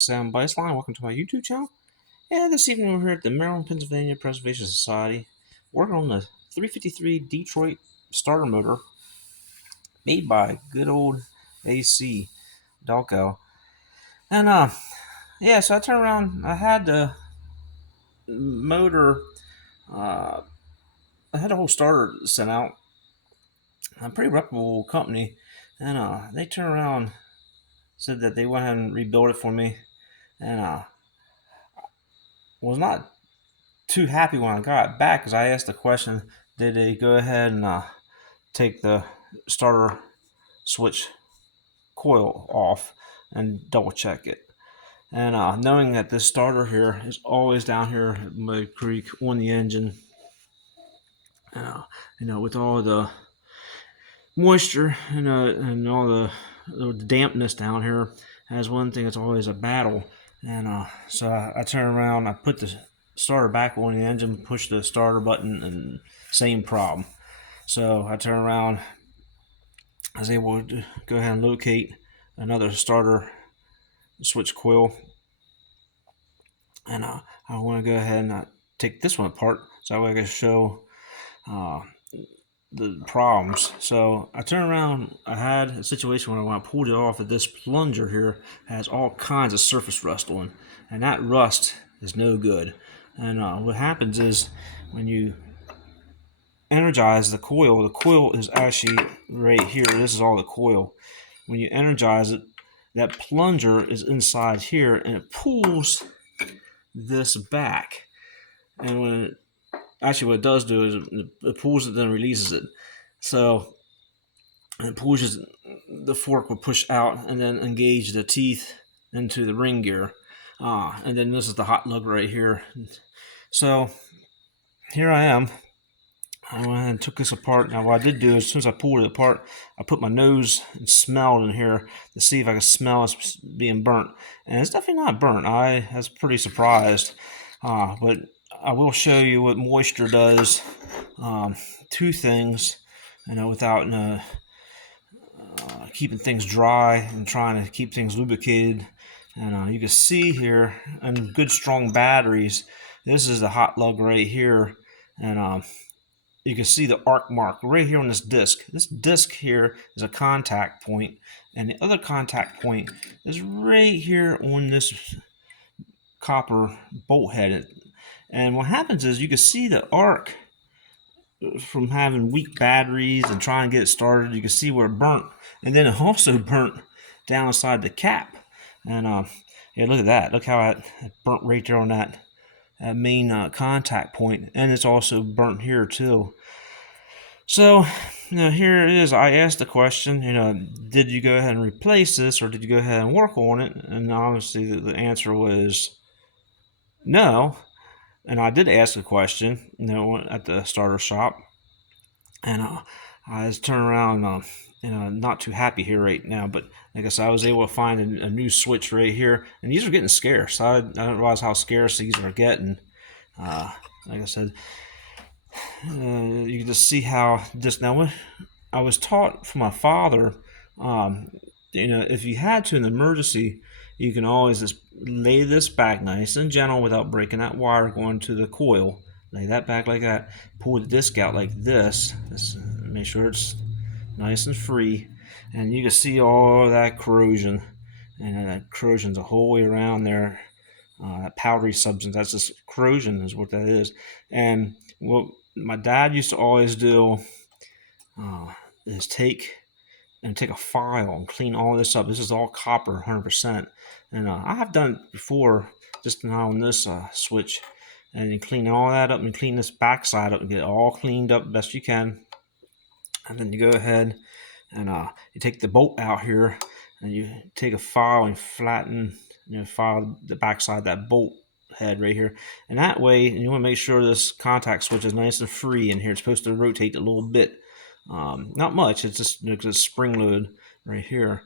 Sam Biceline. Welcome to my YouTube channel. And this evening we're here at the Maryland, Pennsylvania Preservation Society working on the 353 Detroit starter motor made by good old AC Dalco. And yeah, so I turned around, I had the motor, uh, I had a whole starter sent out, a pretty reputable company, and they turned around, said that they went ahead and rebuilt it for me, and was not too happy when I got it back because I asked the question, did they go ahead and take the starter switch coil off and double check it? And knowing that this starter here is always down here at Mud Creek on the engine, with all the moisture and all the dampness down here, has one thing that's always a battle. And so I turn around, I put the starter back on the engine, push the starter button, and same problem. So I turn around, I was able to go ahead and locate another starter switch coil, and I want to go ahead and take this one apart so that way I can show the problems. So I turn around, I had a situation where when I pulled it off, that this plunger here has all kinds of surface rust on, and that rust is no good. And what happens is when you energize the coil is actually right here. This is all the coil. When you energize it, that plunger is inside here and it pulls this back. And when it, actually what it does do is it pulls it, then releases it. So it pushes, the fork will push out and then engage the teeth into the ring gear. And then this is the hot lug right here. So here I am. I went ahead and took this apart. Now what I did do is, as soon as I pulled it apart, I put my nose and smelled in here to see if I could smell it being burnt. And it's definitely not burnt. I was pretty surprised. But I will show you what moisture does. Two things, without keeping things dry and trying to keep things lubricated. And you can see here, on good strong batteries, this is the hot lug right here. And you can see the arc mark right here on this disc. This disc here is a contact point, and the other contact point is right here on this copper bolt head. And what happens is you can see the arc from having weak batteries and trying to get it started. You can see where it burnt, and then it also burnt down inside the cap. And yeah, look at that. Look how it burnt right there on that main contact point, and it's also burnt here too. So, here it is. I asked the question, did you go ahead and replace this, or did you go ahead and work on it? And obviously the answer was no. And I did ask a question, at the starter shop, and I was turning around, not too happy here right now. But like I said, I was able to find a new switch right here, and these are getting scarce. I don't realize how scarce these are getting. Like I said, you can just see how this now. I was taught from my father, if you had to in an emergency, you can always just lay this back nice and gentle without breaking that wire going to the coil. Lay that back like that. Pull the disc out like this. Just make sure it's nice and free, and you can see all that corrosion, and that corrosion's a whole way around there. That powdery substance, that's just corrosion, is what that is. And what my dad used to always do is take a file and clean all this up. This is all copper, 100%. And I have done it before, just now on this switch. And you clean all that up and clean this backside up and get it all cleaned up best you can. And then you go ahead and you take the bolt out here, and you take a file and flatten, file the backside of that bolt head right here. And that way, you want to make sure this contact switch is nice and free in here. It's supposed to rotate a little bit. Not much, it's just a spring load right here.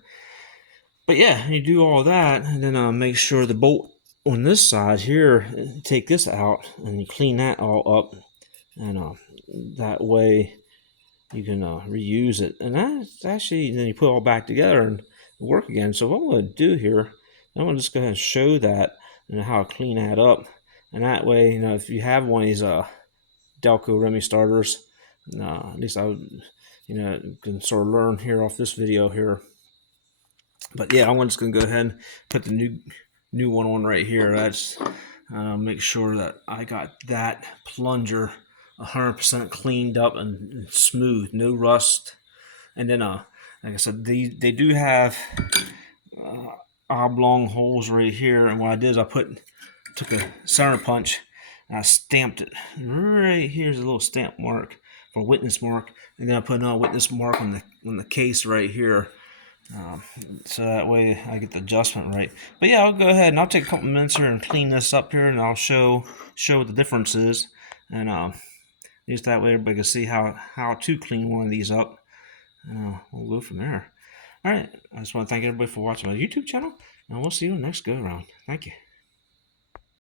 But yeah, you do all that, and then make sure the bolt on this side here, take this out and you clean that all up, and that way you can reuse it. And that's actually, then you put it all back together and work again. So what I'm going to do here I'm going to just go ahead and show that and how to clean that up. And that way, if you have one of these Delco Remy starters, at least I would, can sort of learn here off this video here. But yeah, I'm just going to go ahead and put the new one on right here. That's make sure that I got that plunger 100% cleaned up and smooth, no rust. And then, like I said, they do have oblong holes right here. And what I did is I took a center punch and I stamped it right here's a little stamp mark for witness mark, and then I put another witness mark on the case right here. So that way I get the adjustment right. But yeah, I'll go ahead and I'll take a couple minutes here and clean this up here, and I'll show what the difference is, and just that way everybody can see how to clean one of these up, and we'll go from there. All right, I just want to thank everybody for watching my YouTube channel, and we'll see you next go around. Thank you.